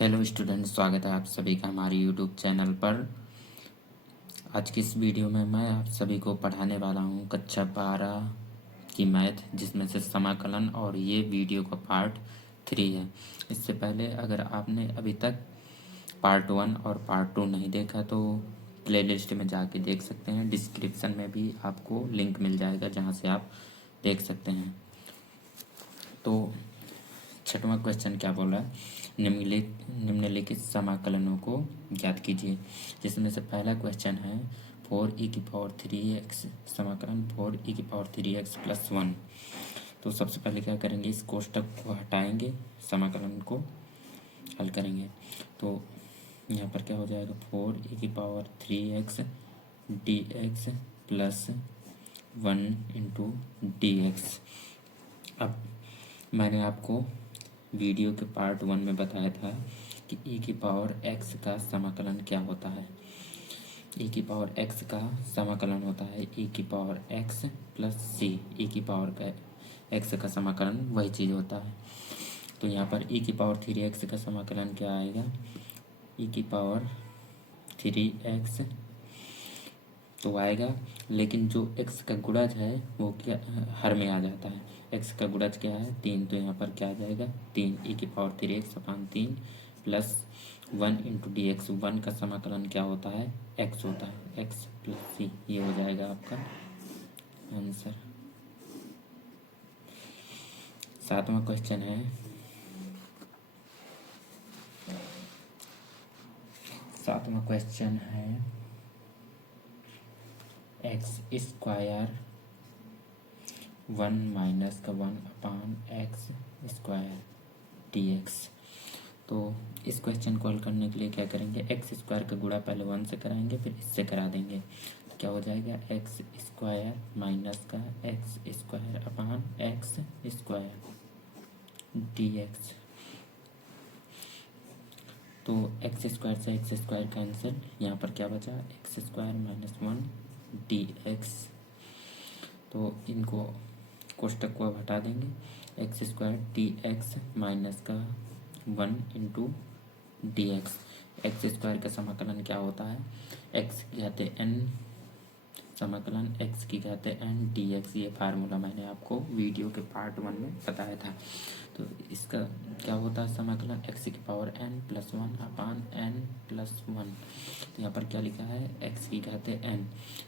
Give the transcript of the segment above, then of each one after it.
Hello student, स्वागत है आप सभी का हमारे यूट्यूब चैनल पर। आज की इस वीडियो में मैं आप सभी को पढ़ाने वाला हूं कक्षा 12 की मैथ, जिसमें से समाकलन, और ये वीडियो का पार्ट 3 है। इससे पहले अगर आपने अभी तक पार्ट 1 और पार्ट 2 नहीं देखा तो प्लेलिस्ट में जाके देख सकते हैं। डिस्क्रिप्शन में भी आपको लिंक मिल जाएगा जहाँ से आप देख सकते हैं। तो छठवां क्वेश्चन क्या बोल रहा है, निम्नलिखित समाकलनों को ज्ञात कीजिए। जिसमें से पहला क्वेश्चन है 4e3x समाकलन 4e3x प्लस 1। तो सबसे पहले क्या करेंगे, इस कोष्टक को हटाएंगे, समाकलन को हल करेंगे। तो यहाँ पर क्या हो जाएगा, 4e3x dx plus 1 into dx। अब मैंने आपको वीडियो के पार्ट 1 में बताया था कि e की पावर x का समाकलन क्या होता है। e की पावर x का समाकलन होता है e की power x plus c। e की पावर का x का समाकलन वही चीज़ होता है। तो यहाँ पर e की पावर 3x का समाकलन क्या आएगा, e की पावर 3x तो आएगा, लेकिन जो x का गुणज है वो क्या हर में आ जाता है। x का गुणज क्या है, 3। तो यहाँ पर क्या आ जाएगा, 3 e की पावर 3x अपान 3 प्लस 1 इंटू डी एक्स। 1 का समाकलन क्या होता है, x होता है, x प्लस c। ये हो जाएगा आपका आंसर। सातवां क्वेश्चन है, एक्स स्क्वायर 1 माइनस का 1 अपान एक्स स्क्वायर dx। तो इस क्वेश्चन को हल करने के लिए क्या करेंगे, एक्स स्क्वायर का गुणा पहले 1 से कराएंगे, फिर इससे करा देंगे। तो क्या हो जाएगा, एक्स स्क्वायर माइनस का x square upon x square dx। तो एक्स स्क्वायर से एक्स स्क्वायर कैंसिल, यहाँ पर क्या बचा, एक्स स्क्वायर माइनस 1 dx। तो इनको कोष्टक को अब हटा देंगे, एक्स स्क्वायर dx माइनस का 1 इंटू dx। एक्स स्क्वायर का समाकलन क्या होता है, x की घाते n समाकलन x की घाते n dx। ये फार्मूला मैंने आपको वीडियो के पार्ट 1 में बताया था। तो इसका क्या होता है समाकलन, x की power n plus 1 upon n plus 1। तो यहाँ पर क्या लिखा है, x की घाते n।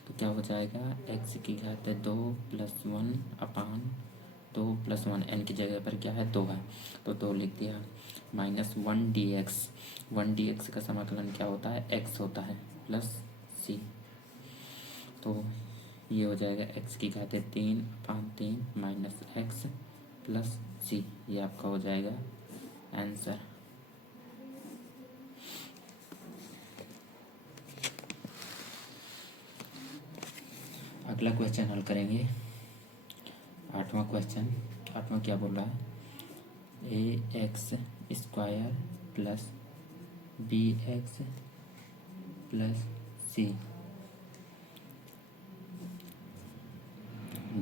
तो क्या हो जाएगा, x की घाते 2 प्लस 1 अपान 2 प्लस 1। n की जगह पर क्या है, 2 है, तो 2 लिख दिया, माइनस 1 dx। 1 dx का समाकलन क्या होता है, x होता है, प्लस c। तो ये हो जाएगा x की घाते 3 अपान 3 माइनस एक्स प्लस c। ये आपका हो जाएगा आंसर। अगला क्वेश्चन हल करेंगे, आठवां क्वेश्चन। आठवां क्या बोल रहा है, a x square plus b x plus c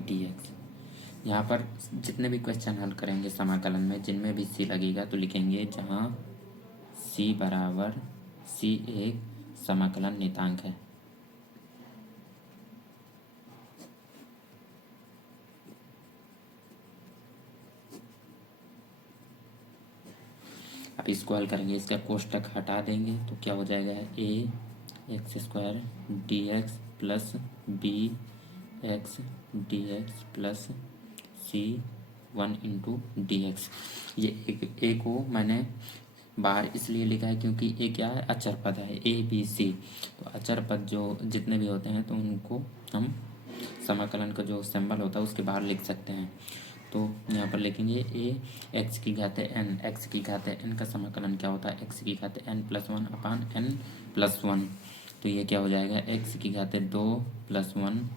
dx। यहाँ पर जितने भी क्वेश्चन हल करेंगे समाकलन में, जिनमें भी c लगेगा तो लिखेंगे जहाँ c बराबर c एक समाकलन नियतांक है। अब इसको हल करेंगे, इसका कोष्टक हटा देंगे तो क्या हो जाएगा, a x square D x plus b x D x plus c 1 into D x. ये ए को मैंने बाहर इसलिए लिखा है क्योंकि ए क्या है, अचर पद है, ए बी सी। तो अचर पद जो जितने भी होते हैं तो उनको हम समाकलन का जो सिंबल होता है उसके बाहर लिख सकते हैं। तो यहाँ पर लिखेंगे ए एक्स की घाते एन। एक्स की घाते एन का समाकलन क्या होता है, एक्स की घाते एन प्लस 1 अपान एन प्लस 1। तो ये क्या हो जाएगा, एक्स की घाते 2 प्लस 1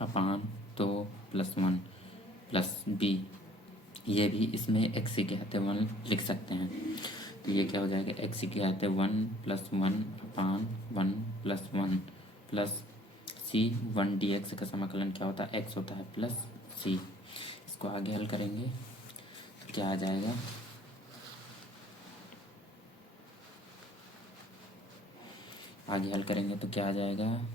अपान 2 प्लस 1 प्लस बी। ये भी इसमें एक्स की घाते 1 लिख सकते हैं। तो ये क्या हो जाएगा, एक्स की घाते 1 प्लस 1 अपान 1 plus 1 plus c 1 D x का समाकलन क्या होता है, एक्स होता है, प्लस सी। इसको आगे हल करेंगे तो क्या आ जाएगा, आगे हल करेंगे तो क्या आ जाएगा,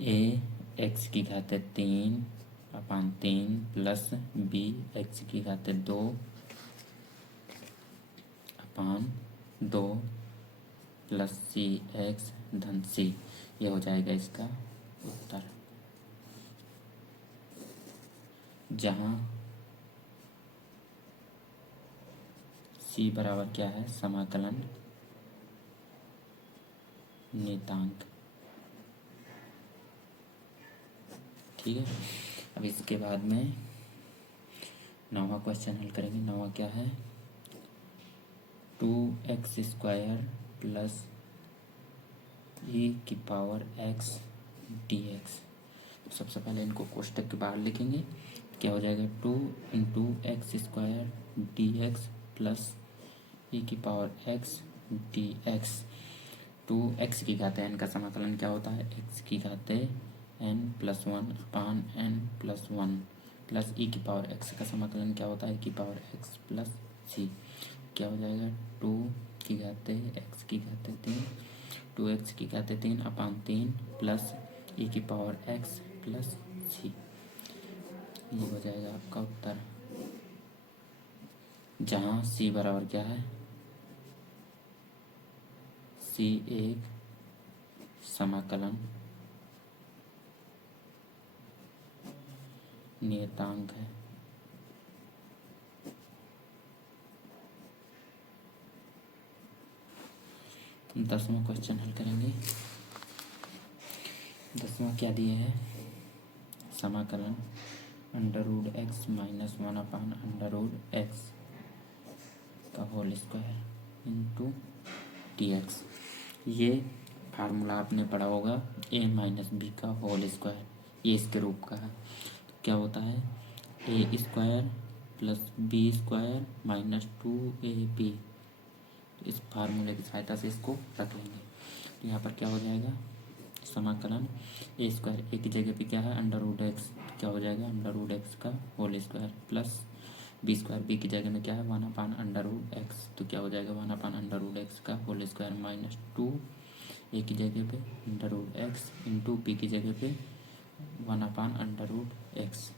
ए एक्स की घात 3/3 प्लस बी एक्स की घात 2/2 प्लस सी एक्स धन सी, ये हो जाएगा इसका उत्तर। जहाँ सी बराबर क्या है, समाकलन नियतांक। ठीक है, अब इसके बाद में 9वां क्वेश्चन हल करेंगे। 9वां क्या है, 2x² प्लस e⁻x dx। तो सबसे पहले इनको कोष्टक के बाहर लिखेंगे, क्या हो जाएगा, 2 × x² dx plus e⁻x dx। 2x की घात n का समाकलन क्या होता है, x की घात n+1/n+1 प्लस e⁻x का समाकलन क्या होता है, e⁻x प्लस c। क्या हो जाएगा, 2 की घात x की घात 3, 2x की घात 3/3 प्लस e⁻x प्लस c, ये हो जाएगा आपका उत्तर। जहाँ c बराबर क्या है, c एक समाकलन नियतांक है। तो 10वां क्वेश्चन हल करेंगे। 10वां क्या दिए है, समाकलन √x - 1/√x का होल स्क्वायर इंटू dx। ये फार्मूला आपने पढ़ा होगा a - b का होल स्क्वायर, ये इसके रूप का है। तो क्या होता है, a² plus b² minus 2ab। तो इस फार्मूले की सहायता से इसको रख लेंगे। तो यहाँ पर क्या हो जाएगा, समाकलन a² a की जगह पे क्या है, √x, क्या हो जाएगा, √x का whole square plus b² b की जगह में क्या है, 1/√x। तो क्या हो जाएगा, 1/√x का होल स्क्वायर माइनस 2 a की जगह पे √x इंटू b की जगह पे 1/√x।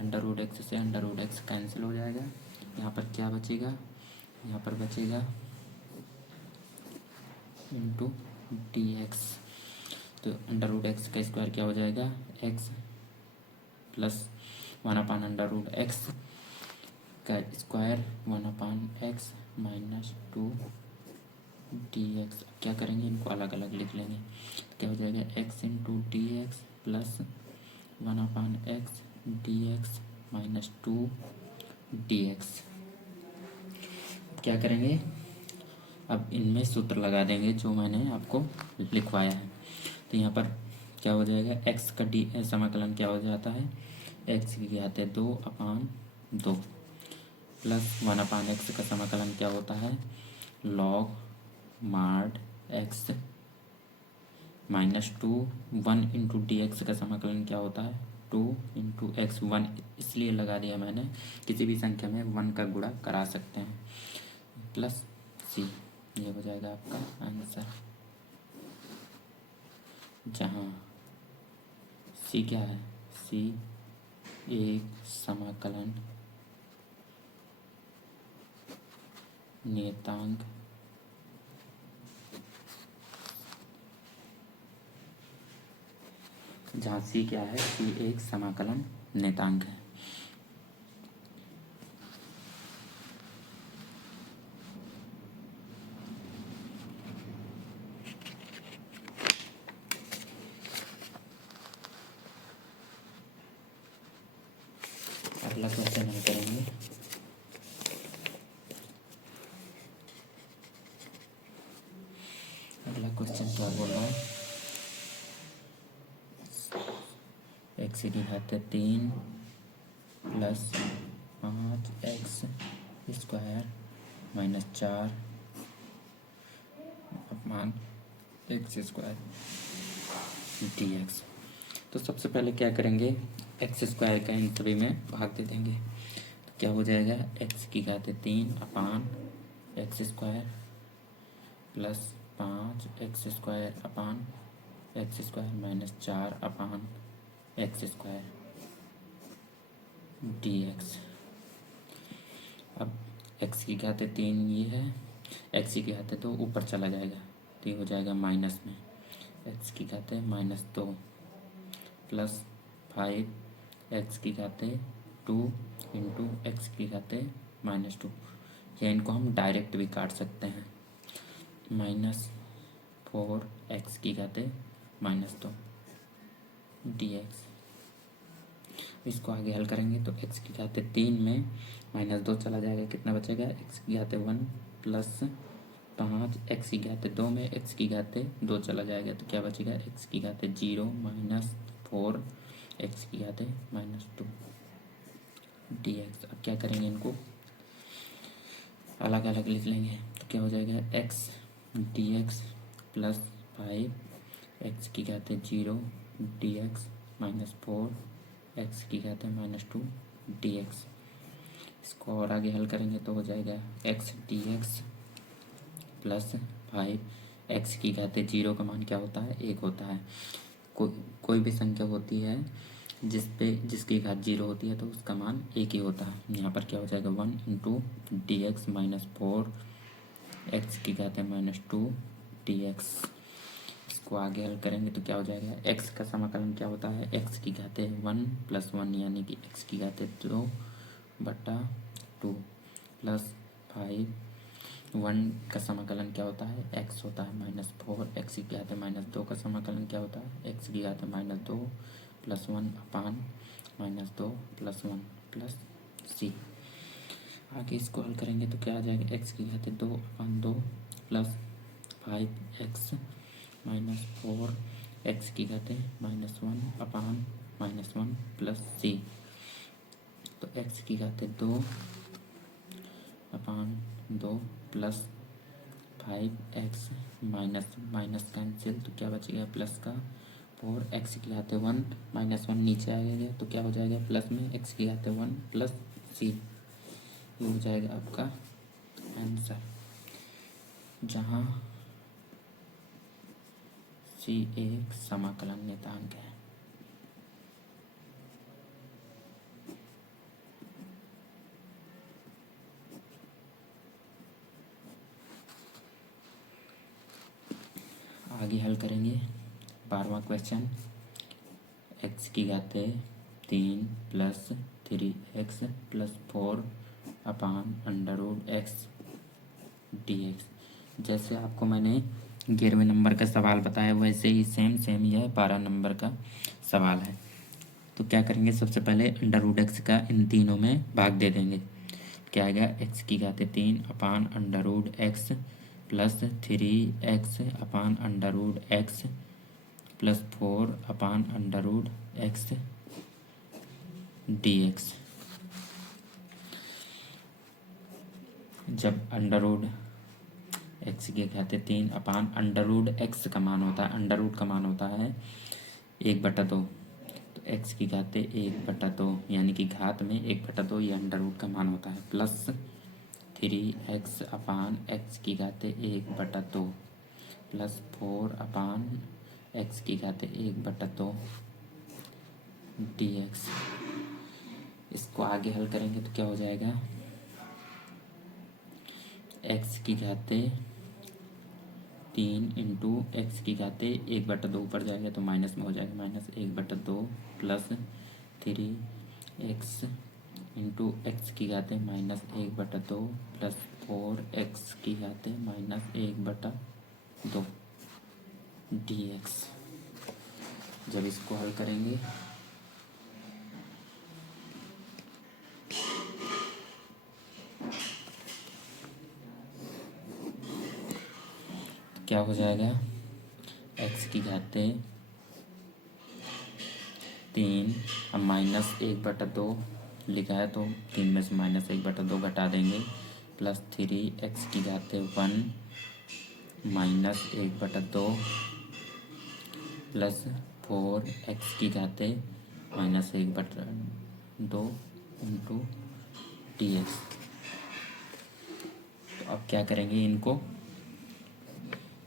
√x से √x कैंसिल हो जाएगा। यहाँ पर क्या बचेगा, यहाँ पर बचेगा इंटू dx। तो √x का स्क्वायर क्या हो जाएगा, x प्लस 1/√x का स्क्वायर 1/x माइनस 2 dx। क्या करेंगे, इनको अलग अलग लिख लेंगे। तो क्या हो जाएगा, x into dx plus 1/x dx minus 2 dx। क्या करेंगे, अब इनमें सूत्र लगा देंगे जो मैंने आपको लिखवाया है। तो यहाँ पर क्या हो जाएगा, x का समाकलन क्या हो जाता है, x की घात 2/2 प्लस 1/x का समाकलन क्या होता है, log mod x minus 2। 1 into dx का समाकलन क्या होता है, 2 इंटू x। 1 इसलिए लगा दिया मैंने, किसी भी संख्या में 1 का गुणा करा सकते हैं, प्लस c। ये हो जाएगा आपका आंसर। जहाँ c क्या है, c एक समाकलन नियतांक जहाँ c क्या है, c एक समाकलन नियतांक है। अगला क्वेश्चन हम करेंगे। अगला क्वेश्चन क्या बोल रहा है, x की घात 3 plus 5x² minus 4/x² dx। तो सबसे पहले क्या करेंगे, x² का इन सभी में भाग दे देंगे। तो क्या हो जाएगा, x की घात 3/, एक्स स्क्वायर प्लस 5 x² अपान x² माइनस 4 अपान x² dx। अब x की घात 3 ये है, x की घात तो ऊपर चला जाएगा तो ये हो जाएगा माइनस में x की घात -2 प्लस 5 x की घात 2 इंटू एक्स की घात -2। या इनको हम डायरेक्ट भी काट सकते हैं, -4 x की घात -2 dx। इसको आगे हल करेंगे तो x की घात 3 में -2 चला जाएगा, कितना बचेगा x की घात 1 प्लस 5 x की घात 2 में x की घात 2 चला जाएगा तो क्या बचेगा x की घात 0 माइनस 4 x की घात -2 dx। अब क्या करेंगे, इनको अलग अलग लिख लेंगे तो क्या हो जाएगा x dx प्लस 5 x की घात 0 dx माइनस 4 x की घात -2 dx। इसको और आगे हल करेंगे तो हो जाएगा x dx प्लस 5 x की घात 0 का मान क्या होता है 1 होता है। कोई भी संख्या होती है जिसकी घात 0 होती है तो उसका मान 1 ही होता है। यहाँ पर क्या हो जाएगा 1 इंटू dx माइनस 4 x की घात -2 dx। इसको आगे हल करेंगे तो क्या हो जाएगा x का समाकलन क्या होता है x की घात 1 प्लस 1 यानी कि x की घात 2/2 प्लस 5 1 का समाकलन क्या होता है x होता है -4 x की घात -2 का समाकलन क्या होता है x की घात -2 प्लस 1 अपान -2 प्लस 1 प्लस c। आगे इसको हल करेंगे तो क्या आ जाएगा x की घात 2/2 प्लस 5x माइनस 4 x की घात -1 अपान -1 प्लस c। तो x की घात 2/2 plus 5x minus minus cancel तो क्या बचेगा प्लस का 4x की घात 1 -1 नीचे आएगा तो क्या हो जाएगा प्लस में x की घात 1 प्लस c। ये हो जाएगा आपका आंसर, जहाँ c एक समाकलन नियतांक है। आगे हल करेंगे 12वां क्वेश्चन। x की घात 3 प्लस 3x प्लस 4 अपान √x dx। जैसे आपको मैंने 11वें नंबर का सवाल बताया वैसे ही सेम यह 12 नंबर का सवाल है। तो क्या करेंगे, सबसे पहले √x का इन तीनों में भाग दे देंगे। क्या आएगा x की घात 3 अपान √x प्लस 3x अपान √x प्लस 4 अपान √x dx। जब x की घात 3 अपान √x का मान होता है, अंडर का मान होता है 1/2 तो x की घात 1/2 यानी कि घात में 1/2 ये अंडर का मान होता है प्लस 3x अपान x की घात 1/2 प्लस 4 अपान x की घात 1/2 dx। इसको आगे हल करेंगे तो क्या हो जाएगा x की घात 3 इंटू एक्स की घात 1/2 ऊपर जाएगा तो माइनस में हो जाएगा -1/2 प्लस 3x इंटू एक्स की घात -1/2 प्लस 4x की घात -1/2 dx। जब इसको हल करेंगे क्या हो जाएगा x की घात 3 अब -1/2 लिखा है तो 3 में से -1/2 घटा देंगे प्लस 3x की घात 1 -1/2 प्लस 4x की घात -1/2 इंटू dx। तो अब क्या करेंगे, इनको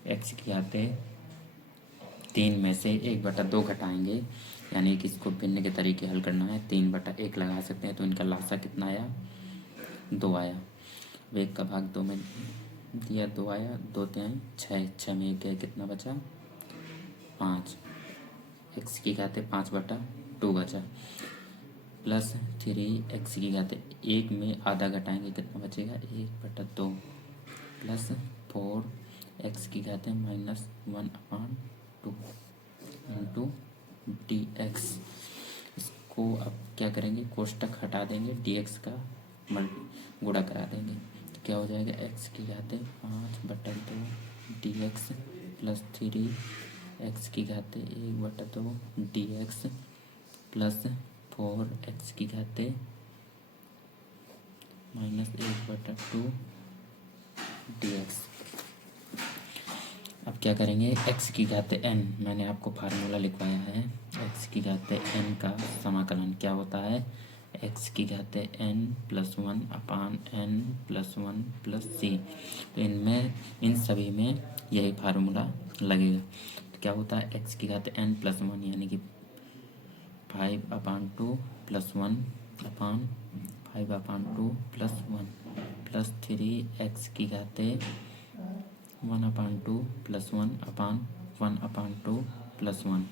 एक्स की घाते 3 में से 1/2 घटाएंगे, यानी कि इसको भिन्न के तरीके हल करना है। 3/1 लगा सकते हैं, तो इनका लासा कितना आया, 2 आया। अब 1 का भाग 2 में दिया, 2 आया, 2 3 6, 6 में 1 गया, कितना बचा, 5। एक्स की घाते 5/2 बचा, प्लस 3 एक्स की घाते 1 में आधा घटाएंगे, कितना बचेगा, 1/2, प्लस 4 एक्स की घाते -1/2 इंटू डी एक्स। इसको अब क्या करेंगे, कोष्टक हटा देंगे, डी एक्स का गुणा करा देंगे, तो क्या हो जाएगा, एक्स की घाते 5/2 डी एक्स प्लस 3 एक्स की घाते 1/2 डी एक्स प्लस 4 एक्स की घाते -1/2 डी एक्स। अब क्या करेंगे, एक्स की घाते n, मैंने आपको फार्मूला लिखवाया है, एक्स की घाते n का समाकलन क्या होता है, एक्स की घाते n+1/n+1 प्लस c। तो इनमें, इन सभी में यही फार्मूला लगेगा। तो क्या होता है, एक्स की घाते n+1 यानी कि 5/2 + 1/5/2 + 1 प्लस 3 एक्स की घाते 1/2 + 1/1/2 + 1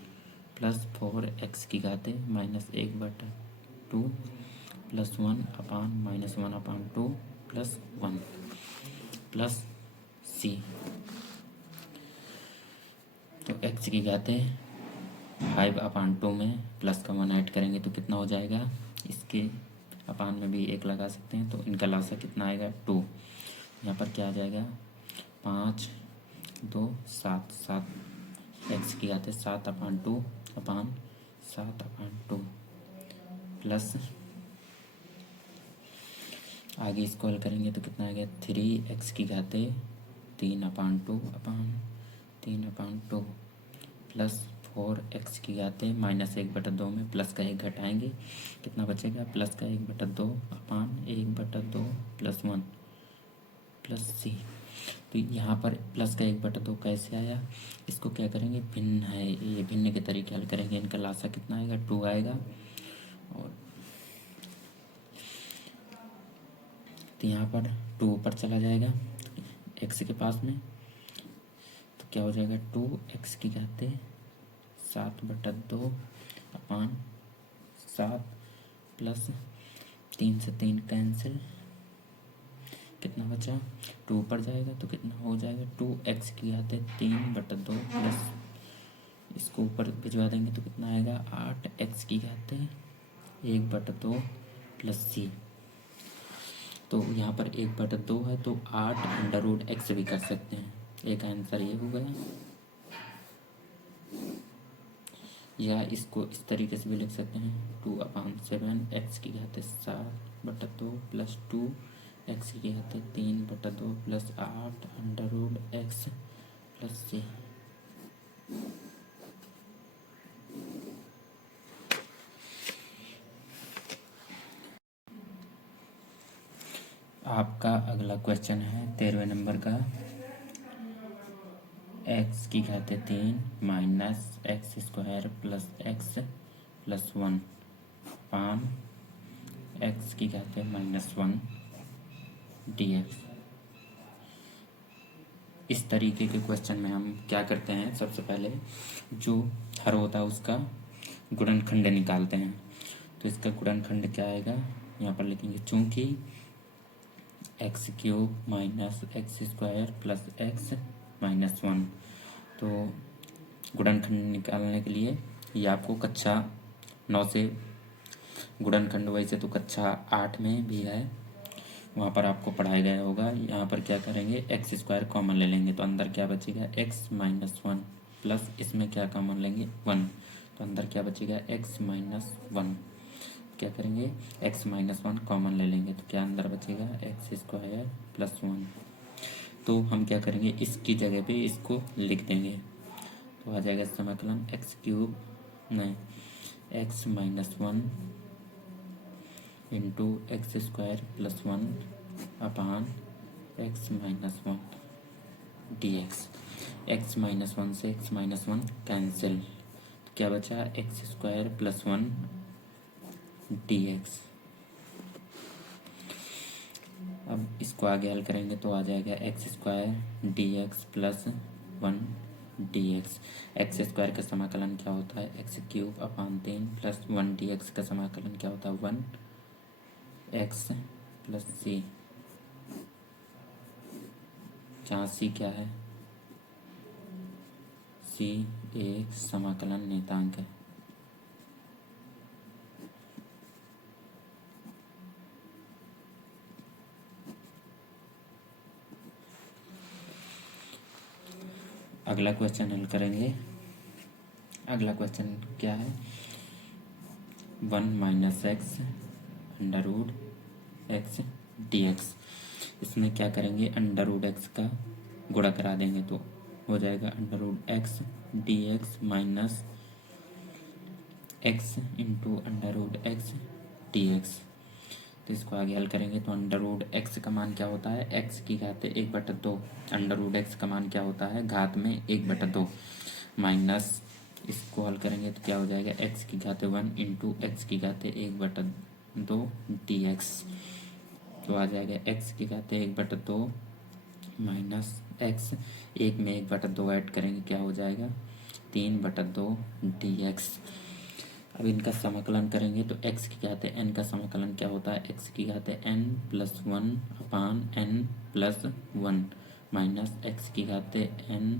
प्लस 4 एक्स की घाते -1/2 + 1/-1/2 + 1 प्लस c। तो एक्स की घाते 5/2 में प्लस का 1 ऐड करेंगे तो कितना हो जाएगा, इसके अपान में भी 1 लगा सकते हैं, तो इनका लासा कितना आएगा, 2। यहाँ पर क्या आ जाएगा, 5 2 7 7 एक्स की घाते 7/2 प्लस, आगे इसको हल करेंगे तो कितना आ गया, 3 एक्स की घाते 3/2 प्लस 4 एक्स की घाते -1/2 में प्लस का 1 घटाएंगे, कितना बचेगा, प्लस का 1/2 प्लस 1 प्लस सी। तो यहाँ पर प्लस का 1/2 कैसे आया, इसको क्या करेंगे, भिन्न है, ये भिन्न के तरीके हल करेंगे, इनका लासा कितना आएगा, 2 आएगा। और तो यहाँ पर 2 ऊपर चला जाएगा एक्स के पास में, तो क्या हो जाएगा, 2 एक्स की घाते 7/2/7 प्लस 3 से 3 कैंसिल, कितना बचा, 2 ऊपर जाएगा तो कितना हो जाएगा, 2 एक्स की घाते 3/2 प्लस इसको ऊपर भिजवा देंगे तो कितना आएगा, 8 एक्स की घाते 1/2 प्लस सी। तो यहाँ पर 1/2 है तो 8√x भी कर सकते हैं, एक आंसर ये हो गया। या इसको इस तरीके से भी लिख सकते हैं, 2/7 एक्स की घाते 7/2 प्लस 2 एक्स की घाते 3/2 प्लस 8√x प्लस c। आपका अगला क्वेश्चन है 13वें नंबर का, एक्स की घाते 3 minus x square plus x plus 1 पान एक्स की घाते -1 dx। इस तरीके के क्वेश्चन में हम क्या करते हैं, सबसे पहले जो हर होता है उसका गुणनखंड निकालते हैं। तो इसका गुणनखंड क्या आएगा, यहाँ पर लिखेंगे, चूंकि x³ minus x square plus x -1। तो गुणनखंड निकालने के लिए ये आपको कक्षा 9 से गुणनखंड, वैसे तो कक्षा 8 में भी है, वहाँ पर आपको पढ़ाया गया होगा। यहाँ पर क्या करेंगे, एक्स स्क्वायर कॉमन ले लेंगे तो अंदर क्या बचेगा, x-1 प्लस इसमें क्या कॉमन लेंगे, 1, तो अंदर क्या बचेगा, x-1। क्या करेंगे, x-1 कॉमन ले लेंगे तो क्या अंदर बचेगा, x² प्लस 1। तो हम क्या करेंगे, इसकी जगह पे इसको लिख देंगे, तो आ जाएगा समाकलन x³ नहीं x-1 into x square plus 1 upon x minus one d x. X minus one से एक्स माइनस वन कैंसिल, तो क्या बचा x square plus one d x. अब इसको आगे हल करेंगे तो आ जाएगा x square D x plus one d x. X square का समाकलन क्या होता है x cube upon 3 plus one d x का समाकलन क्या होता है 1 एक्स प्लस सी, जहाँ सी क्या है, सी एक समाकलन नियतांक है। अगला क्वेश्चन हल करेंगे। अगला क्वेश्चन क्या है 1 minus X under root X D X. इसमें क्या करेंगे अंडर रूट एक्स का गुणा करा देंगे तो हो जाएगा under root X D X minus X into under root X D X. तो इसको आगे हल करेंगे तो अंडर रूट एक्स का मान क्या होता है एक्स की घात 1/2। अंडर रूट एक्स का मान क्या होता है घात में 1/2 माइनस, इसको हल करेंगे तो क्या हो जाएगा एक्स की घात 1 इंटू एक्स की घात 1/2 डी एक्स। तो आ जाएगा एक्स की घात 1/2 माइनस एक्स, एक में 1/2 ऐड करेंगे क्या हो जाएगा 3/2 डी एक्स। अब इनका समाकलन करेंगे तो x की घात n का समाकलन क्या होता है x की घात n plus one upon n plus one minus x की घात n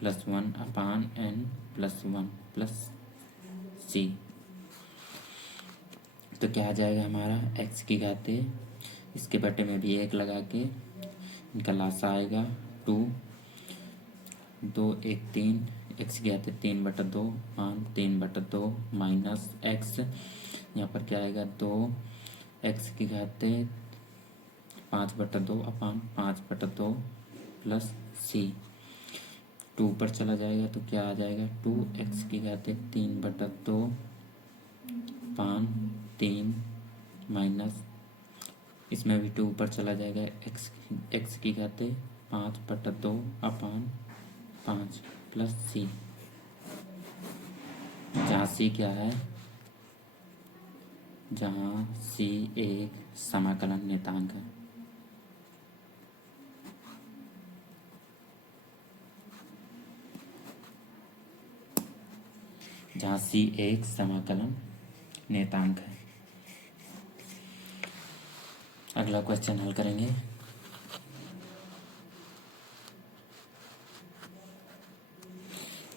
plus one upon n plus one plus c. तो क्या आ जाएगा हमारा x की घात, इसके बटे में भी 1 लगा के इनका लासा आएगा 2 2 1 3 एक्स की घात 3/2 मान 3/2 माइनस एक्स, यहाँ पर क्या आएगा 2 एक्स की घात 5/2 अपान 5/2 प्लस सी। 2 पर चला जाएगा तो क्या आ जाएगा 2 एक्स की घात 3/2 अपान 3 माइनस, इसमें भी 2 पर चला जाएगा एक्स की घात 5/2 अपान 5 प्लस सी, जहाँ सी क्या है, जहाँ सी एक समाकलन नियतांक है। जहाँ सी एक समाकलन नियतांक है। अगला क्वेश्चन हल करेंगे।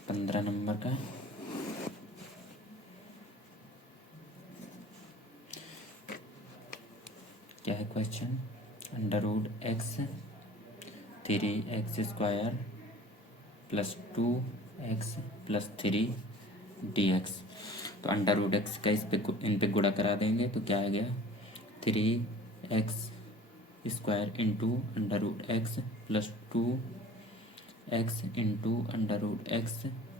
पंद्रह नंबर का क्या है question under root X 3x square plus 2x plus 3 D X. तो अंडर रूट एक्स का इन पे गुणा करा देंगे तो क्या आ गया 3x square into under root X plus 2x into under root X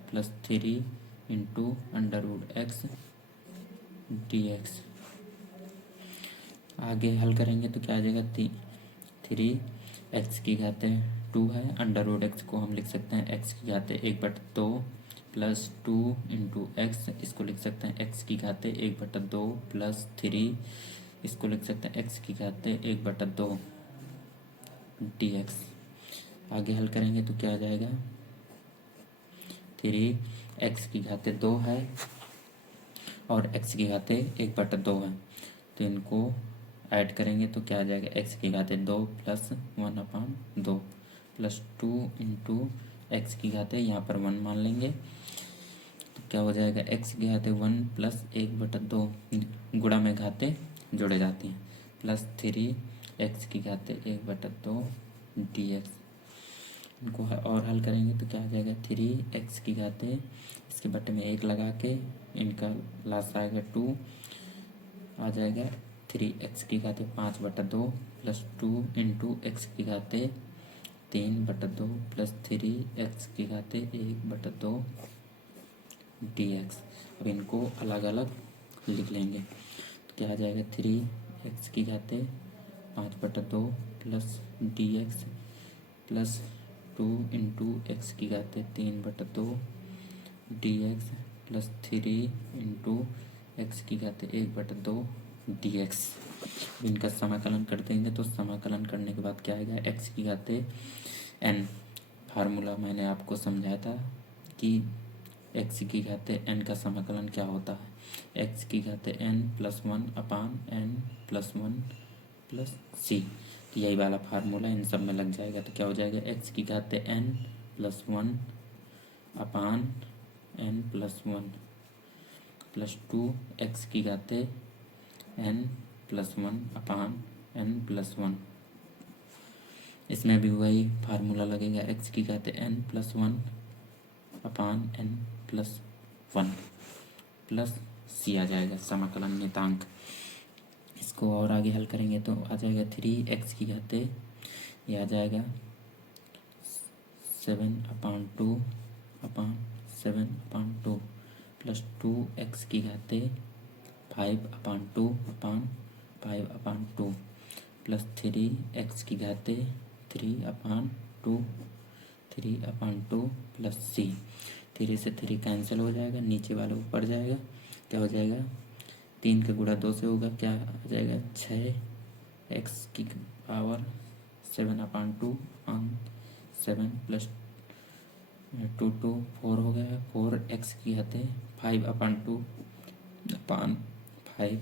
plus 3 into under root X D X. आगे हल करेंगे तो क्या आ जाएगा 3x की घात 2 है, अंडर रूट एक्स को हम लिख सकते हैं x की घात 1/2 प्लस 2 इंटू एक्स, इसको लिख सकते हैं x की घात 1/2 प्लस 3, इसको लिख सकते हैं x की घात 1/2 डी एक्स। आगे हल करेंगे तो क्या आ जाएगा 3x की घात 2 है और x की घात 1/2 है, तो इनको ऐड करेंगे तो क्या आ जाएगा x की घात 2 प्लस 1/2 प्लस 2 इंटू एक्स की घात यहाँ पर 1 मान लेंगे तो क्या हो जाएगा x की घात 1 प्लस 1/2, गुणा में घातें जोड़े जाती हैं, प्लस 3x की घात 1/2 डी एक्स। इनको और हल करेंगे तो क्या आ जाएगा 3x की घात, इसके बटे में 1 लगा के इनका लास्ट आएगा 2, आ जाएगा 3x की घात 5/2 प्लस 2 इंटू एक्स की घात 3/2 प्लस 3x की घात 1/2 डी एक्स। अब इनको अलग अलग लिख लेंगे तो क्या आ जाएगा 3x की घात 5/2 plus D x plus 2 into x की घात 3/2 D x plus 3 into x की घात 1/2 डी एक्स। इनका समाकलन कर देंगे तो समाकलन करने के बाद क्या आएगा, एक्स की घात एन। फार्मूला मैंने आपको समझाया था कि एक्स की घात एन का समाकलन क्या होता है, एक्स की घात एन प्लस 1 अपान एन प्लस 1 प्लस सी। तो यही वाला फार्मूला इन सब में लग जाएगा। तो क्या हो जाएगा, एक्स की घात एन प्लस 1 अपान एन प्लस 1 प्लस 2 एक्स की घात एन प्लस 1 अपान एन प्लस 1। इसमें भी वही फार्मूला लगेगा, एक्स की घात एन प्लस 1 अपान एन प्लस 1 प्लस सी आ जाएगा समाकलन नियतांक। इसको और आगे हल करेंगे तो आ जाएगा 3x की घात, ये आ जाएगा 7/2 अपान 7/2 प्लस 2x की घात 5/2 अपान 5/2 प्लस 3x की घात 3/2 3/2 प्लस सी। 3 से 3 कैंसिल हो जाएगा, नीचे वाला ऊपर जाएगा, क्या हो जाएगा 3 का गुणा 2 से होगा, क्या आ जाएगा 6x की पावर 7/2 अपान 7 प्लस 2 2 4 हो गया, 4x की घात 5/2 अपान 5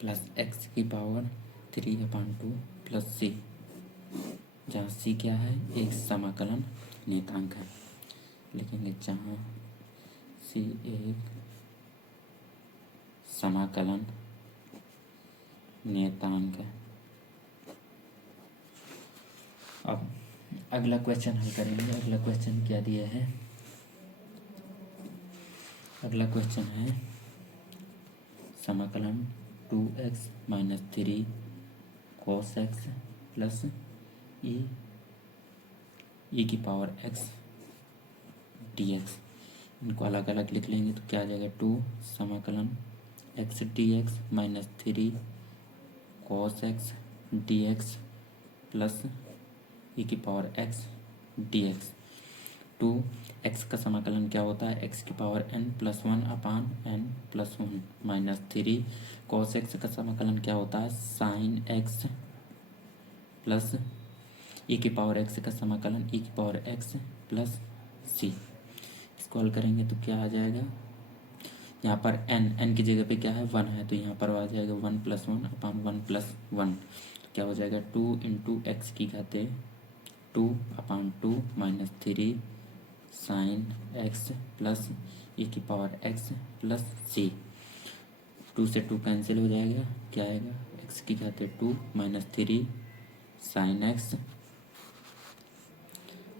प्लस x की पावर 3/2 प्लस सी, जहाँ सी क्या है, एक समाकलन नियतांक है। लिखेंगे जहाँ सी एक समाकलन नियतांक है। अब अगला क्वेश्चन हल करेंगे। अगला क्वेश्चन क्या दिया है, अगला क्वेश्चन है समाकलन 2x minus 3 cos x plus e की पावर x dx। इनको अलग अलग लिख लेंगे तो क्या आ जाएगा, 2 समाकलन x dx minus 3 cos x dx plus e की पावर x dx। 2 x का समाकलन क्या होता है, x की power n plus 1 upon n plus 1 minus 3 cos x का समाकलन क्या होता है, साइन x प्लस ई की पावर x का समाकलन ई की पावर x प्लस सी। इसको हल करेंगे तो क्या आ जाएगा, यहाँ पर n की जगह पे क्या है 1 है, तो यहाँ पर आ जाएगा 1 प्लस 1 अपान 1 प्लस 1। तो क्या हो जाएगा 2 इंटू एक्स की घात 2/2 minus 3 sine x plus e की पावर x प्लस सी। 2 से 2 कैंसिल हो जाएगा, क्या आएगा x की घात 2 minus 3 sine x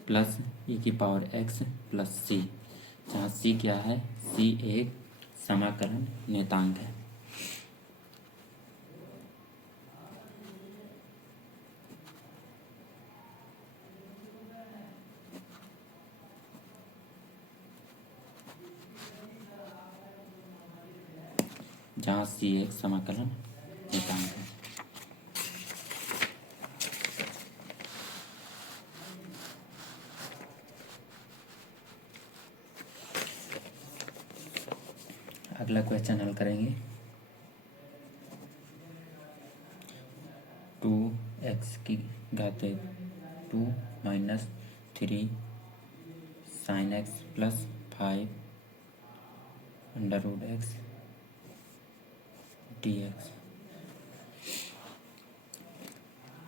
plus e की पावर x प्लस सी, जहाँ सी क्या है, सी एक समाकलन नियतांक है। जहाँ सी एक समाकलन नियतांक है। अगला क्वेश्चन हल करेंगे। 2x की घात 2 minus 3 sine x plus 5 under root x dx।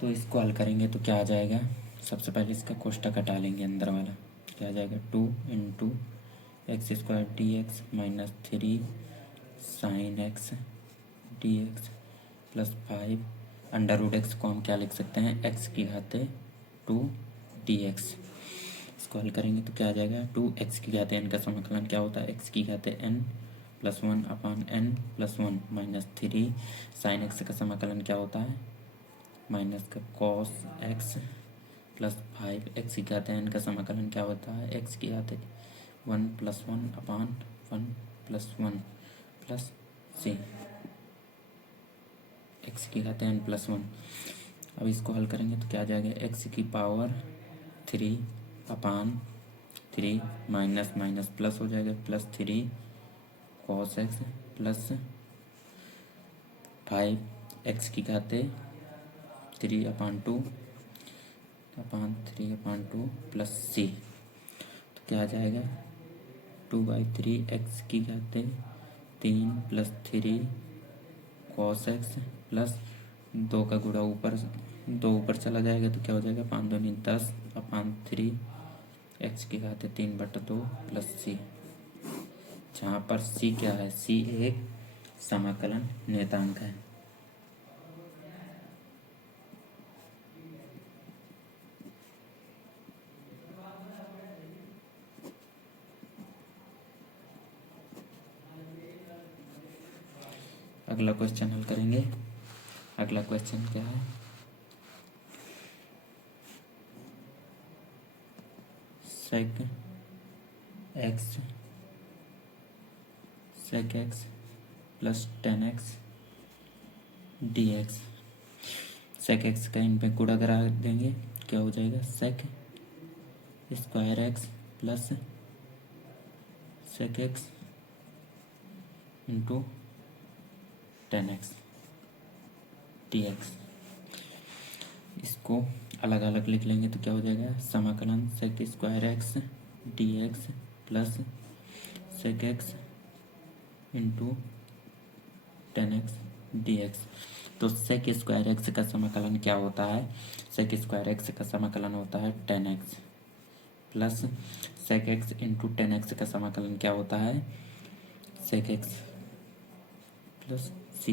तो इसको हल करेंगे तो क्या आ जाएगा, सबसे पहले इसका कोष्टक हटा लेंगे, अंदर वाला क्या आ जाएगा 2 into x square D X minus 3 sine X D x plus 5 under root X को हम क्या लिख सकते हैं, एक्स की घात 2 डी एक्स। इसको हल करेंगे तो क्या आ जाएगा, 2x की घात n का समाकलन क्या होता है, एक्स की घात n plus 1 upon n plus 1 minus 3 sine x का समाकलन क्या होता है, माइनस का कॉस x प्लस 5 एक्स की घात n का समाकलन क्या होता है, एक्स की घात 1 प्लस 1 अपान 1 प्लस 1 प्लस सी, एक्स की घात n प्लस 1। अब इसको हल करेंगे तो क्या आ जाएगा, एक्स की पावर 3 अपान 3 माइनस माइनस प्लस हो जाएगा, plus 3 cos x plus 5 x की घाते 3 अपान 2 प्लस सी। तो क्या आ जाएगा, 2/3 एक्स की घाते 3 प्लस 3 कॉस एक्स प्लस 2 का गुणा ऊपर 2 ऊपर चला जाएगा तो क्या हो जाएगा, 5 दूनी 10 अपान 3 एक्स की घाते 3/2 प्लस सी। जहाँ पर सी क्या है, सी एक समाकलन नियतांक है। अगला क्वेश्चन हल करेंगे। अगला क्वेश्चन क्या है, sec X plus 10x dx। Sec X का इन पे गुणा करा देंगे, क्या हो जाएगा, sec square X plus sec X into 10x dx। इसको अलग अलग लिख लेंगे तो क्या हो जाएगा, समाकलन sec square X dx plus sec X into 10x dx। तो सेक स्क्वायर एक्स का समाकलन क्या होता है, सेक स्क्वायर एक्स का समाकलन होता है 10x plus sec X into 10x का समाकलन क्या होता है, सेक एक्स प्लस सी।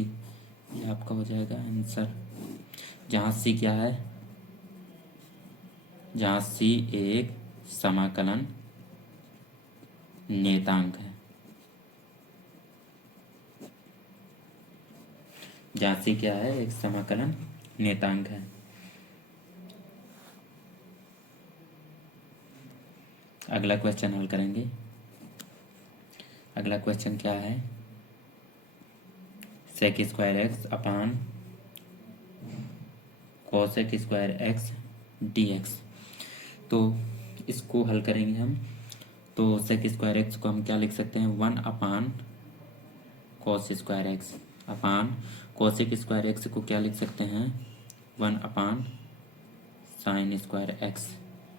ये आपका हो जाएगा आंसर। जहाँ सी क्या है, जहाँ सी एक समाकलन नियतांक है, जहाँ सी क्या है, एक समाकलन नियतांक है। अगला क्वेश्चन हल करेंगे। अगला क्वेश्चन क्या है, सेक स्क्वायर एक्स अपान कॉसेक स्क्वायर एक्स dx। तो इसको हल करेंगे हम। तो सेक स्क्वायर एक्स को हम क्या लिख सकते हैं, 1 अपान कॉस स्क्वायर एक्स अपान कॉसेक स्क्वायर एक्स को क्या लिख सकते हैं, 1 अपान साइन स्क्वायर एक्स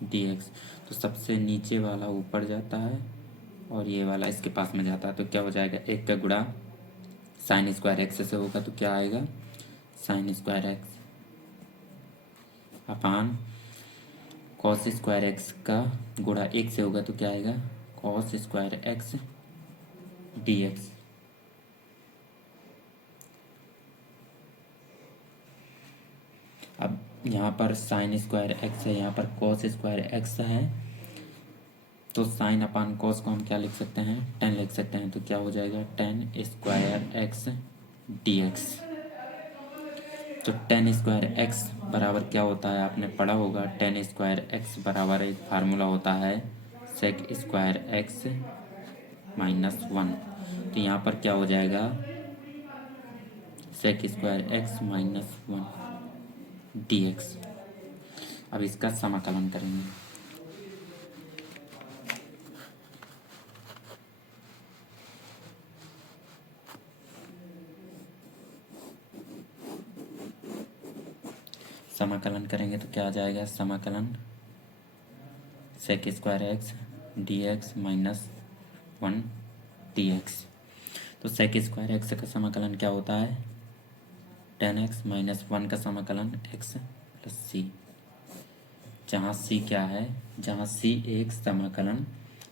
dx। तो सबसे नीचे वाला ऊपर जाता है और ये वाला इसके पास में जाता है, तो क्या हो जाएगा, एक का गुणा साइन स्क्वायर एक्स से होगा तो क्या आएगा, साइन स्क्वायर एक्स अपान कॉस स्क्वायर एक्स का गुणा एक से होगा तो क्या आएगा, कॉस स्क्वायर एक्स dx। अब यहाँ पर साइन स्क्वायर एक्स है, यहाँ पर कॉस स्क्वायर एक्स है, तो साइन अपान कॉस को हम क्या लिख सकते हैं, 10 लिख सकते हैं। तो क्या हो जाएगा, 10 स्क्वायर एक्स dx। तो 10 स्क्वायर एक्स बराबर क्या होता है, आपने पढ़ा होगा, 10 स्क्वायर एक्स बराबर एक फार्मूला होता है सेक स्क्वायर एक्स -1। तो यहाँ पर क्या हो जाएगा, सेक स्क्वायर एक्स -1 dx। अब इसका समाकलन करेंगे। समाकलन करेंगे तो क्या आ जाएगा, समाकलन sec square X dx -1 dx। तो सेक स्क्वायर एक्स का समाकलन क्या होता है, 10x -1 का समाकलन x प्लस सी। जहाँ सी क्या है, जहाँ सी एक समाकलन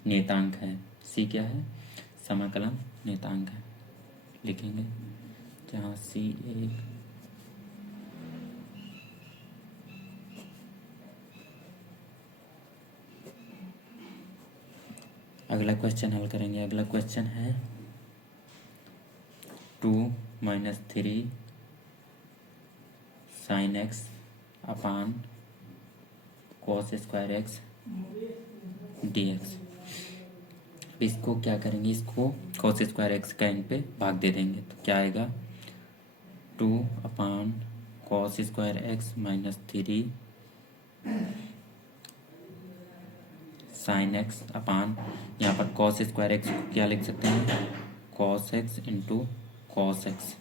नियतांक है, सी क्या है, समाकलन नियतांक है, लिखेंगे जहाँ सी एक अगला क्वेश्चन हल करेंगे। अगला क्वेश्चन है 2 - 3 साइन एक्स अपान कॉस स्क्वायर एक्स dx। इसको क्या करेंगे, इसको कॉस स्क्वायर एक्स का इन पे भाग दे देंगे तो क्या आएगा, 2 अपान cos square x minus 3 sine x upon, यहाँ पर कॉस स्क्वायर एक्स को क्या लिख सकते हैं, cos X into cos X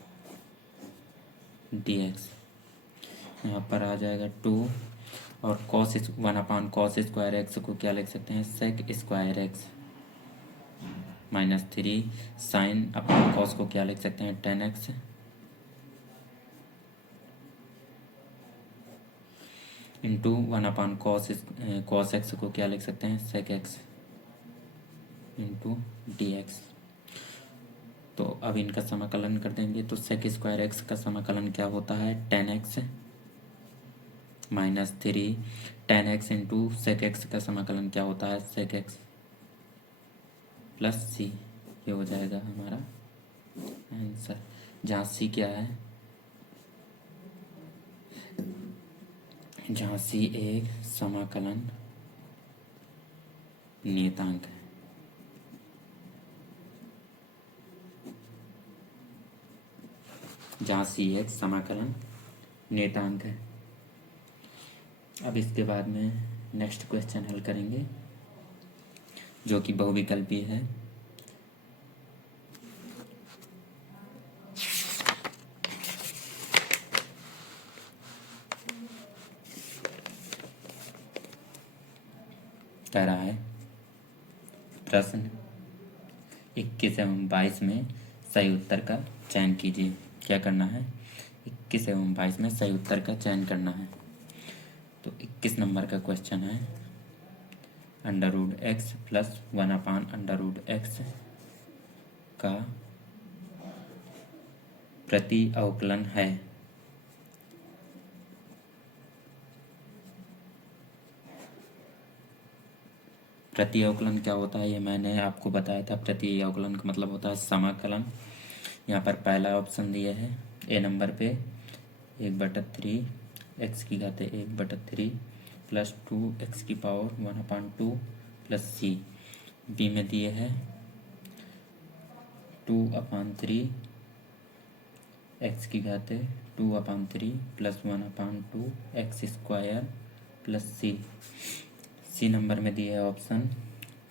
D X. यहाँ पर आ जाएगा 2 और cos 1 upon cos square X को क्या लिख सकते हैं, sec square x minus 3 sine upon cos को क्या लिख सकते हैं, 10x into 1 upon cos x को क्या लिख सकते हैं, sec X into D X. तो अब इनका समाकलन कर देंगे तो सेक स्क्वायर एक्स का समाकलन क्या होता है, 10x minus 3 10x into sec X का समाकलन क्या होता है, सेक एक्स प्लस सी। ये हो जाएगा हमारा आंसर, जहाँ सी क्या है, जहाँ सी एक समाकलन नियतांक है। जहाँ सी एक समाकलन नियतांक है। अब इसके बाद में नेक्स्ट क्वेश्चन हल करेंगे जो कि बहुविकल्पी है। कह रहा है प्रश्न 21 एवं 22 में सही उत्तर का चयन कीजिए। क्या करना है, 21 एवं 22 में सही उत्तर का चयन करना है। तो 21 नंबर का क्वेश्चन है, under root X plus 1 upon under root X का प्रति अवकलन है। प्रति अवकलन क्या होता है, ये मैंने आपको बताया था। प्रति अवकलन का मतलब होता है समाकलन। यहाँ पर पहला ऑप्शन दिया है ए नंबर पे 1/3 एक्स की घाते 1/3 प्लस 2 एक्स की पावर 1/2 प्लस सी। बी में दिए है 2/3 एक्स की घाते 2/3 प्लस 1/2 एक्स स्क्वायर प्लस सी। सी नंबर में दिया है ऑप्शन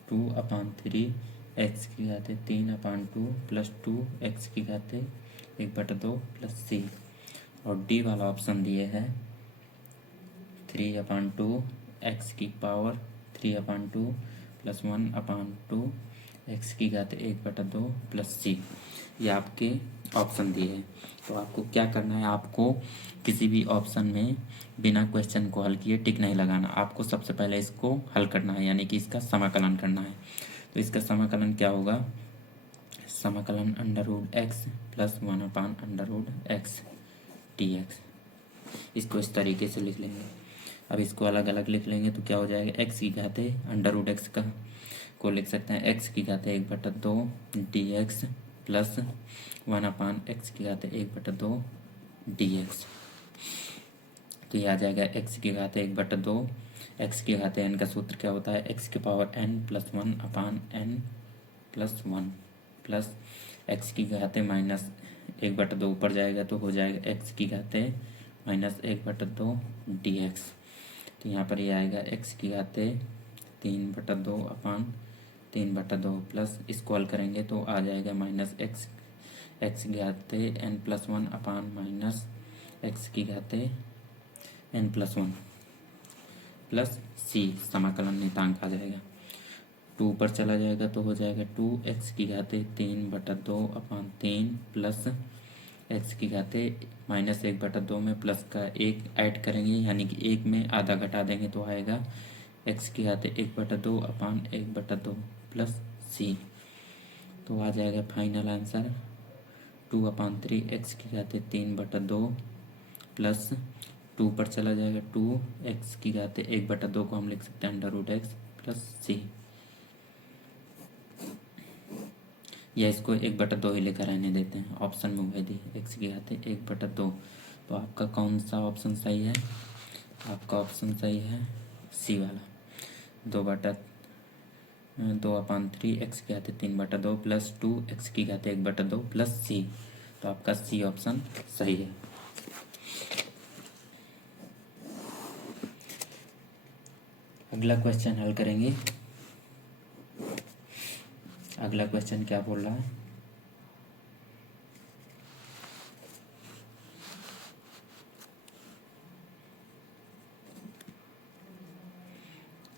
2/3 एक्स की घाते 3/2 प्लस 2 एक्स की घाते 1/2 प्लस सी। और डी वाला ऑप्शन दिए है 3/2 एक्स की पावर 3/2 प्लस 1/2 एक्स की घाते 1/2 प्लस सी। ये आपके ऑप्शन दिए हैं। तो आपको क्या करना है, आपको किसी भी ऑप्शन में बिना क्वेश्चन को हल किए टिक नहीं लगाना। आपको सबसे पहले इसको हल करना है, यानी कि इसका समाकलन करना है। तो इसका समाकलन क्या होगा, समाकलन under root X plus 1 upon under root X D X. इसको इस तरीके से लिख लेंगे। अब इसको अलग अलग लिख लेंगे तो क्या हो जाएगा, एक्स की घाते अंडर रूट एक्स का को लिख सकते हैं एक्स की घाते 1/2 D x plus 1 upon x की घाते 1/2 डी एक्स। तो ये आ जाएगा एक्स की घाते 1/2, एक्स की घाते एन का सूत्र क्या होता है, एक्स की पावर एन प्लस 1 अपान एन प्लस 1 प्लस एक्स की घाते माइनस 1/2 ऊपर जाएगा तो हो जाएगा एक्स की घाते माइनस 1/2 डी एक्स। तो यहाँ पर ये आएगा एक्स की घाते 3/2 अपान 3/2 प्लस इसको हल करेंगे तो आ जाएगा माइनस एक्स की घाते n plus 1 upon minus x की घाते एन प्लस 1 प्लस सी। समाकलन नियतांक आ जाएगा 2 पर चला जाएगा तो हो जाएगा 2 एक्स की घाते 3/2 अपान 3 प्लस एक्स की घाते माइनस 1/2 में प्लस का 1 ऐड करेंगे, यानी कि 1 में आधा घटा देंगे तो आएगा एक्स की घाते 1/2 अपान 1/2 प्लस सी। तो आ जाएगा फाइनल आंसर 2/3 एक्स की घाते 3/2 प्लस 2 पर चला जाएगा 2 एक्स की घाते 1/2 को हम लिख सकते हैं अंडर रूट एक्स प्लस सी, या इसको 1/2 ही लेकर रहने देते हैं। ऑप्शन में वही दी एक्स की घाते 1/2। तो आपका कौन सा ऑप्शन सही है, आपका ऑप्शन सही है सी वाला 2/3 एक्स की घाते 3/2 प्लस 2 एक्स की घाते 1/2 प्लस सी। तो आपका सी ऑप्शन सही है। अगला क्वेश्चन हल करेंगे। अगला क्वेश्चन क्या बोल रहा है,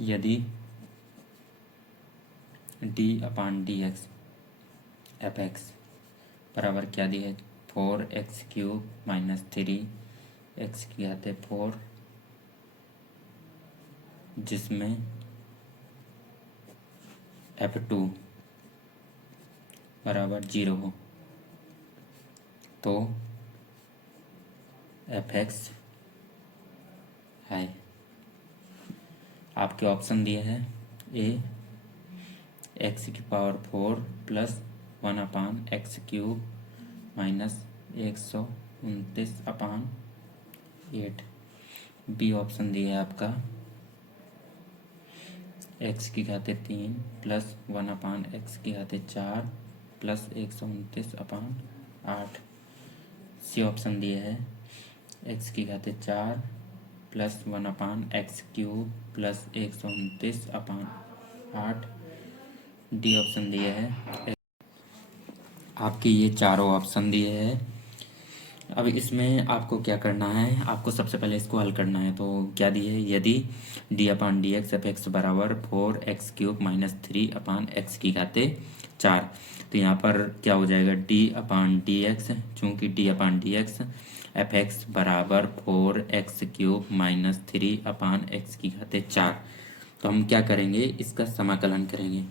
यदि d/dx एफ एक्स बराबर क्या दिया है, 4x³ माइनस 3x की घात 4, जिसमें f2 बराबर 0 हो, तो एफ एक्स है। आपके ऑप्शन दिए हैं A x⁴ plus 1/x³ minus 129/8। B option दिया है आपका x³ plus 1/x⁴ plus 129/8। C option दिया है x⁴ plus 1/x³ plus 129/8। D option दिए है। आपके ये चारों ऑप्शन दिए हैं। अब इसमें आपको क्या करना है, आपको सबसे पहले इसको हल करना है। तो क्या दिए है, यदि d/dx एफ एक्स बराबर 4x³ माइनस 3/x⁴। तो यहाँ पर क्या हो जाएगा, d/dx, चूँकि d/dx एफ एक्स बराबर 4x³ माइनस 3/x⁴। तो हम क्या करेंगे, इसका समाकलन करेंगे।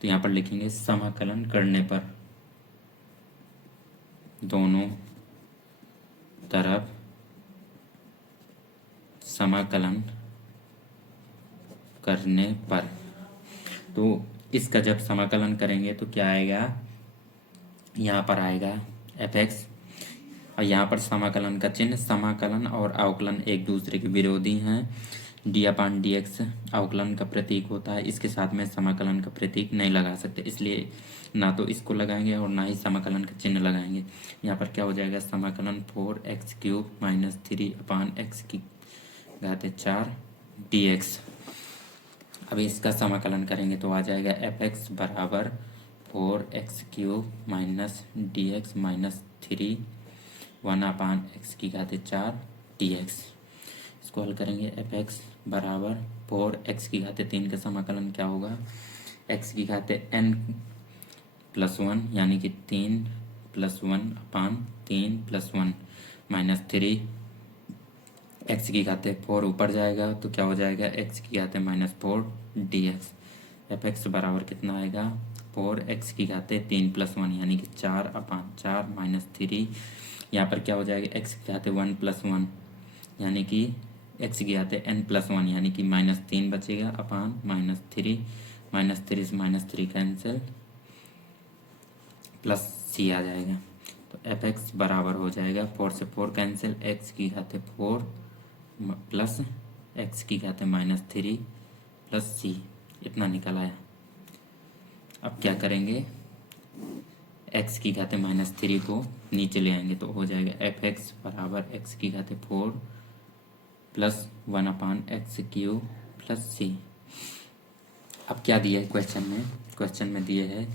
तो यहाँ पर लिखेंगे समाकलन करने पर दोनों तरफ समाकलन करने पर, तो इसका जब समाकलन करेंगे तो क्या आएगा, यहाँ पर आएगा एफ एक्स, और यहाँ पर समाकलन का चिन्ह, समाकलन और अवकलन एक दूसरे के विरोधी हैं। d/dx अवकलन का प्रतीक होता है, इसके साथ में समाकलन का प्रतीक नहीं लगा सकते, इसलिए ना तो इसको लगाएंगे और ना ही समाकलन का चिन्ह लगाएंगे। यहाँ पर क्या हो जाएगा, समाकलन 4x³ माइनस 3/x⁴ dx। अब इसका समाकलन करेंगे तो आ जाएगा एफ एक्स बराबर 4x³ minus dx minus 3 1/x⁴ dx। इसको हल करेंगे, एफ एक्स बराबर 4x³ का समाकलन क्या होगा, x⁴n+1 यानी कि 3 + 1/3 + 1 माइनस 3 x⁴ ऊपर जाएगा तो क्या हो जाएगा, x⁻⁻4 dx। एफ एक्स बराबर कितना आएगा, 4x⁻3 + 1 यानी कि 4/4 माइनस 3। यहाँ पर क्या हो जाएगा, x⁻1 + 1 यानी कि x⁻n+1 यानी कि -3 बचेगा अपान -3, -3 से -3 कैंसिल, प्लस सी आ जाएगा। तो एफ एक्स बराबर हो जाएगा 4 से 4 cancel, x⁻4 plus x⁻−3 plus सी, इतना निकल आया। अब क्या करेंगे, x⁻−3 को नीचे ले आएंगे तो हो जाएगा एफ एक्स बराबर x⁻4 प्लस 1/x³ प्लस सी। अब क्या दिया है क्वेश्चन में, क्वेश्चन में दिए है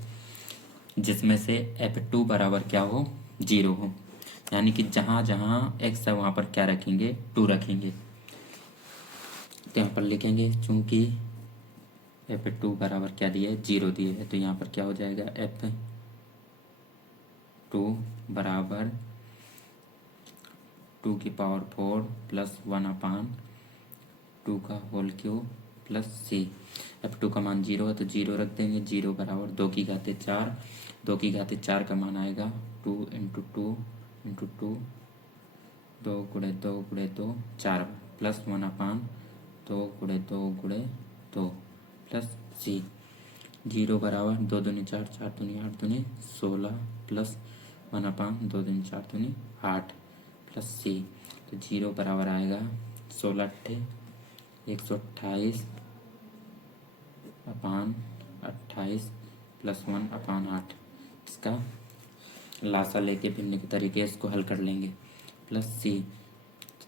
जिसमें से f2 बराबर क्या हो, 0 हो, यानी कि जहाँ जहाँ x है वहाँ पर क्या रखेंगे, 2 रखेंगे। तो यहाँ पर लिखेंगे चूंकि f2 बराबर क्या दिए है, 0 दिए है, तो यहाँ पर क्या हो जाएगा, f2 बराबर 2⁴ प्लस 1/2 प्लस सी। f2 का मान 0 है तो 0 रख देंगे, 0 बराबर 2⁴, 2⁴ का मान आएगा 2 × 2 × 2, 2 × 2 × 2 4 प्लस 1/2 × 2 × 2 प्लस सी। 0 बराबर 2 दूनी 4, 4 दूनी 8 दूनी 16 प्लस 1/2 दूनी 4 दूनी 8 प्लस सी। तो 0 बराबर आएगा 16 × 128 अपान 28 प्लस 1/8। इसका लासा लेके भिन्न के तरीके इसको हल कर लेंगे, प्लस सी।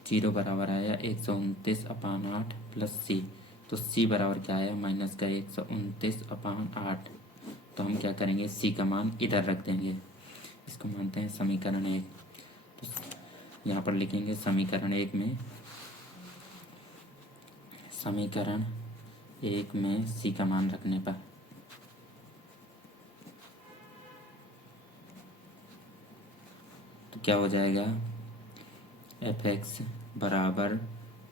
0 बराबर आया 129/8 प्लस सी, तो सी बराबर क्या आया, माइनस का 129/8। तो हम क्या करेंगे, सी का मान इधर रख देंगे, इसको मानते हैं समीकरण 1। तो यहाँ पर लिखेंगे समीकरण 1 में सी का मान रखने पर तो क्या हो जाएगा, एफ एक्स बराबर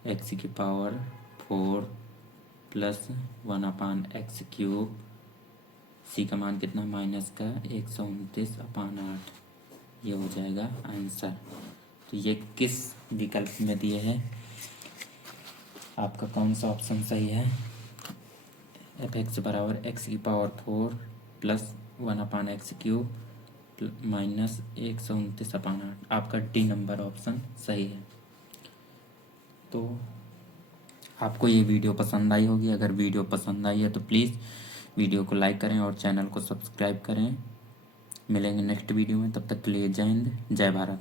एक्स की पावर 4 प्लस 1/x³। सी का मान कितना, माइनस का 129/8। ये हो जाएगा आंसर। तो ये किस विकल्प में दिए हैं, आपका कौन सा ऑप्शन सही है, एफ एक्स बराबर एक्स की पावर 4 प्लस 1/x³ माइनस 129/8। आपका डी नंबर ऑप्शन सही है। तो आपको ये वीडियो पसंद आई होगी, अगर वीडियो पसंद आई है तो प्लीज़ वीडियो को लाइक करें और चैनल को सब्सक्राइब करें। मिलेंगे नेक्स्ट वीडियो में, तब तक के लिए जय हिंद, जय भारत।